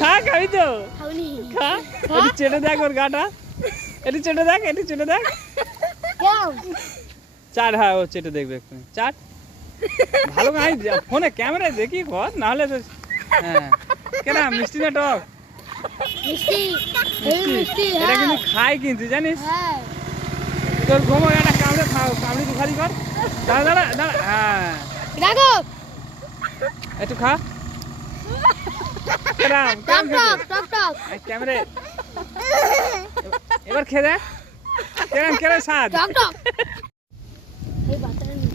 খা খাবি তো খা, একটু চেটে দেখ ওর গাটা, একটু চেটে দেখ, একটু চেটে দেখ। চাট, হ্যাঁ ও চেটে দেখবে একটু চাট। ভালো আমি ফোনে ক্যামেরায় দেখি কর, নাহলে তো। হ্যাঁ কেন মিষ্টি না টক? মিষ্টি। এটা কিন্তু খাই কিন্তু জানিস। তোর ঘুমো একটা কামড়ে খাও, কামড়ে তুই খালি কর। দাঁড়া দাঁড়া দাঁড়া, হ্যাঁ একটু খা। ক্যামেরা এবার খেয়ে দেখ কেরাম কেরাম স্বাদ।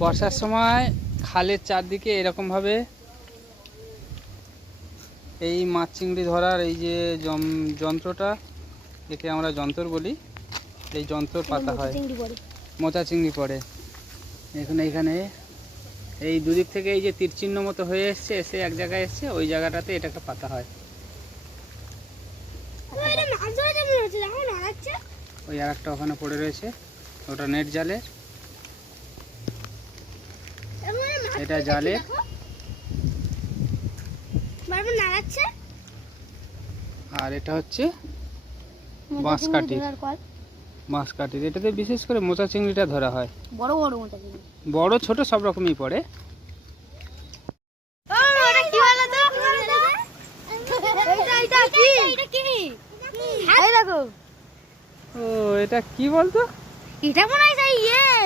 বর্ষার সময় খালের চারদিকে এরকম ভাবে এই মাছ চিংড়ি ধরার এই যে যন্ত্রটা, একে আমরা যন্ত্র বলি, এই যন্ত্র পাতা হয়, মোচা চিংড়ি পড়ে। এখন এইখানে এই দুদিক থেকে এই যে তীর চিহ্ন মতো হয়ে এসছে, এসে এক জায়গায় এসছে, ওই জায়গাটাতে এটাকে পাতা হয়। ওই আর একটা ওখানে পড়ে রয়েছে, ওটা নেট জালে, এটা জালে। আর এটা হচ্ছে বাঁশকাঠি, বাঁশকাঠির এটাতে বিশেষ করে মোচা চিংড়িটা ধরা হয়। বড় বড় মোচা চিংড়ি, বড় ছোট সব রকমই পড়ে। ও এটা কি বলতো? এটা মনে হয়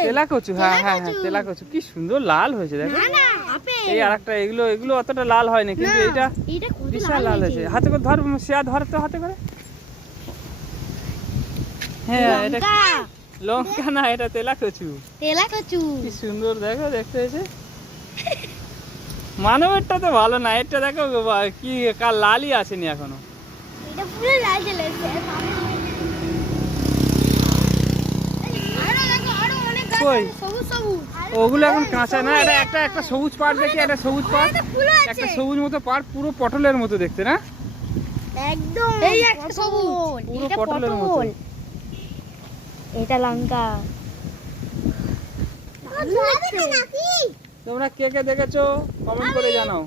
তেলা কচু। হ্যাঁ হ্যাঁ হ্যাঁ তেলা কচু, কি সুন্দর লাল হয়েছে দেখো। এই আরেকটা, এগুলো এগুলো অতটা লাল হয় না, কিন্তু এটা বিশাল লাল হয়েছে। হাতে করে ধর, শেয়ার ধর তো হাতে করে। হ্যাঁ এটা লঙ্কা না, এটা তেলা কচু। তেলা কচু কি সুন্দর দেখো দেখতে হয়েছে। মানবেরটা তো ভালো না, এটা দেখো কি কাল লালই আসেনি এখনো। এটা পুরো লাল চলে এসেছে। কই ওগুলো এখন কাঁচা না, এটা একটা একটা সবুজ পাড় দেখি, একটা সবুজ পাড়, একটা সবুজ মতো পাড়, পুরো পটলের মতো দেখতে না একদম। এই একটা সবুজ, পুরো পটলের মতো। এটা লঙ্কা। তোমরা কে কে দেখেছো কমেন্ট করে জানাও।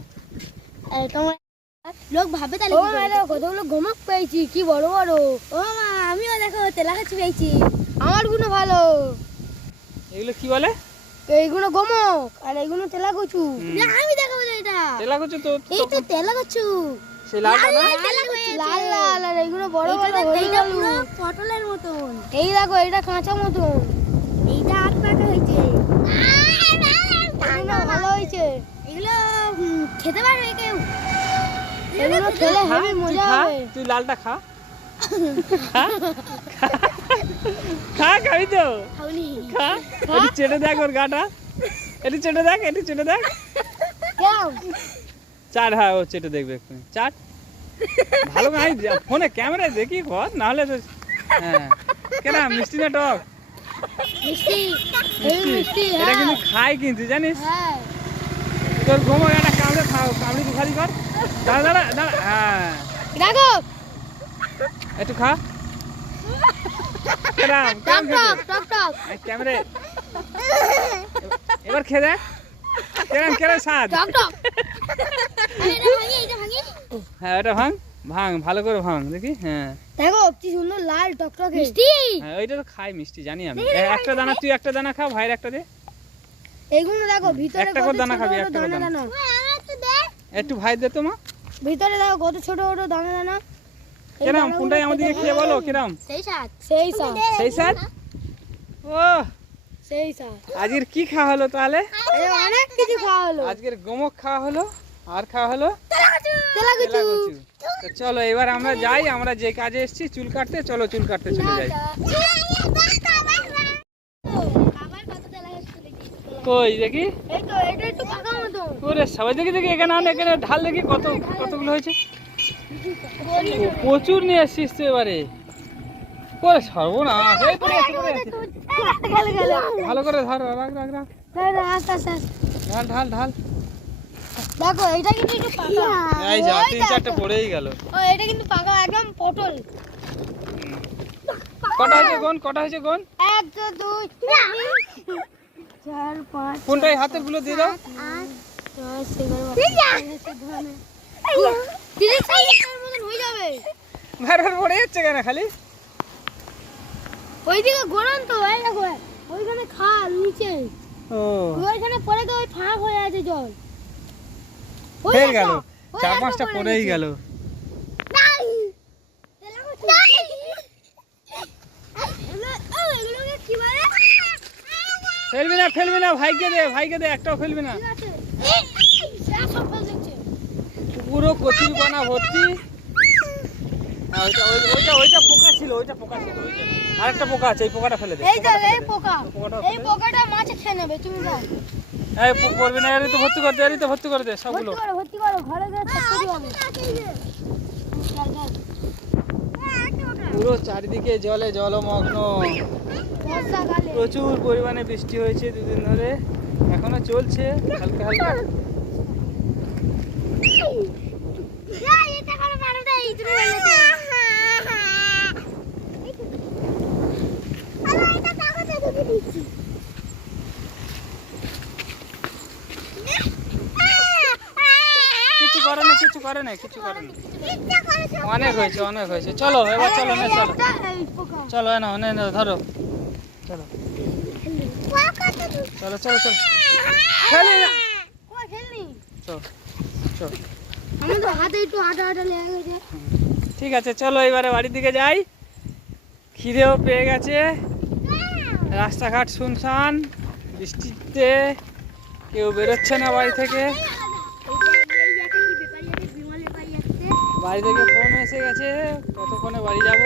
লোক ভাবে তাহলে ও মা দেখো কতগুলো গমক পেয়েছি, কি বড় বড়। ও মা আমিও দেখো তেলা কচু পেয়েছি, আমার গুলো ভালো। এগুলো কি বলে? এইগুলো গমক আর এইগুলো তেলা কচু। আমি দেখাবো এটা তেলা কচু। তো এই তো তেলা কচু, সেই লালটা না, লাল লাল। আর এইগুলো বড় বড়, এইটা পুরো পটলের মতন। এই দেখো এটা কাঁচা মতন, এইটা আট পাকা হয়েছে, ভালো হয়েছে। এগুলো খেতে পারবে কেউ, এগুলো খেলে হেবি মজা হবে। তুই লালটা খা, খা খাবি তো খা, একটু চেটে দেখ ওর গাটা, একটু চেটে দেখ, একটু চেটে দেখ। চাট, হ্যাঁ ও চেটে দেখবে একটু চাট। ভালো আমি ফোনে ক্যামেরায় দেখি কর, নাহলে তো। হ্যাঁ কেন মিষ্টি না টক? মিষ্টি। এটা কিন্তু খাই কিন্তু জানিস। তোর ঘুমো একটা কামড়ে খাও, কামড়ে তুই খালি কর। দাঁড়া দাঁড়া দাঁড়া, হ্যাঁ একটু খা। ক্যামেরা এবার খেয়ে দেখ কেরাম কেরাম স্বাদ। হ্যাঁ এটা ভাঙ ভাঙ, ভালো করে ভাঙ দেখি। হ্যাঁ দেখো কি সুন্দর লাল টকটকে মিষ্টি। হ্যাঁ ওইটা তো খাই মিষ্টি জানি আমি। একটা দানা, তুই একটা দানা খা, ভাইয়ের একটা দে। এইগুলো দেখো ভিতরে একটা করে দানা খাবি, একটা করে দানা। একটু ভাই দে তো মা। ভিতরে দেখো কত ছোট ছোট দানা দানা। কেরাম কোনটাই আমাদেরকে খেয়ে বলো কেরাম। সেই স্বাদ, সেই স্বাদ, সেই স্বাদ। ও সেই স্বাদ। আজকের কি খাওয়া হলো তাহলে? অনেক কিছু খাওয়া হলো। আজকের গমক খাওয়া হলো, আর খাওয়া হলো তেলা কচু। তো চলো এবার আমরা যাই, আমরা যে কাজে এসেছি চুল কাটতে, চলো চুল কাটতে চলে যাই। কই দেখি, এই তো এটা একটু ফাঁকা মতো। ওরে সবাই দেখি দেখি, এখানে আন, এখানে ঢাল দেখি কত কতগুলো হয়েছে। প্রচুর নিয়ে আসছিস তো এবারে। ওরে সর্বনাশ, এই পড়ে আছে, পড়ে আছে। ভালো করে ধর, রাখ রাখ রাখ, ঢাল ঢাল ঢাল। দেখো এটা কিন্তু একটু পাকা। এই যা তিন চারটে পড়েই গেল। ও এটা কিন্তু পাকা একদম পটল। কটা হয়েছে কোন, কটা হয়েছে কোন? 1 2 3 4 5 কোনটাই হাতের গুলো দিয়ে দাও। 8 বারবার পড়ে যাচ্ছে কেন খালি? ওইদিকে গরম তো, এই দেখো ওইখানে খাল নিচে, ও ওইখানে পড়ে তো ওই ফাঁক হয়ে আছে জল। হয়ে গেল, 4-5টা পড়েই গেল। ফেলবি না, ভাইকে দে, একটাও ফেলবি না। পুরো কচুর পানা ভর্তি। ওইটা পোকা ছিল, আরেকটা পোকা আছে, এই পোকাটা ফেলে দে। এই পোকাটা মাছে খেয়ে নেবে, তুমি যাও। এই পড়বি না, এর তো ভর্তি করে দে সবগুলো। ভর্তি করো, ঘরে গিয়ে চেক করি আমি। পুরো চারিদিকে জলে জলমগ্ন। বর্ষাকালে প্রচুর পরিমাণে বৃষ্টি হয়েছে 2 দিন ধরে, এখনো চলছে হালকা হালকা। এটা করে মারো দে, ইতরু হয়ে দে। আরে এটা কাগজে ঢুকে দিচ্ছি। কিছু করে না। অনেক হয়েছে। চলো এবার, চলো না ধরো, চলো। খেলি না, চল। আমার তো হাতে একটু আটা লেগে গেছে। ঠিক আছে, চলো এবারে বাড়ির দিকে যাই। খিদেও পেয়ে গেছে, রাস্তাঘাট শুনশান, বৃষ্টিতে কেউ বেরোচ্ছে না বাড়ি থেকে। বাড়ি থেকে ফোন এসে গেছে, কতক্ষণে বাড়ি যাব।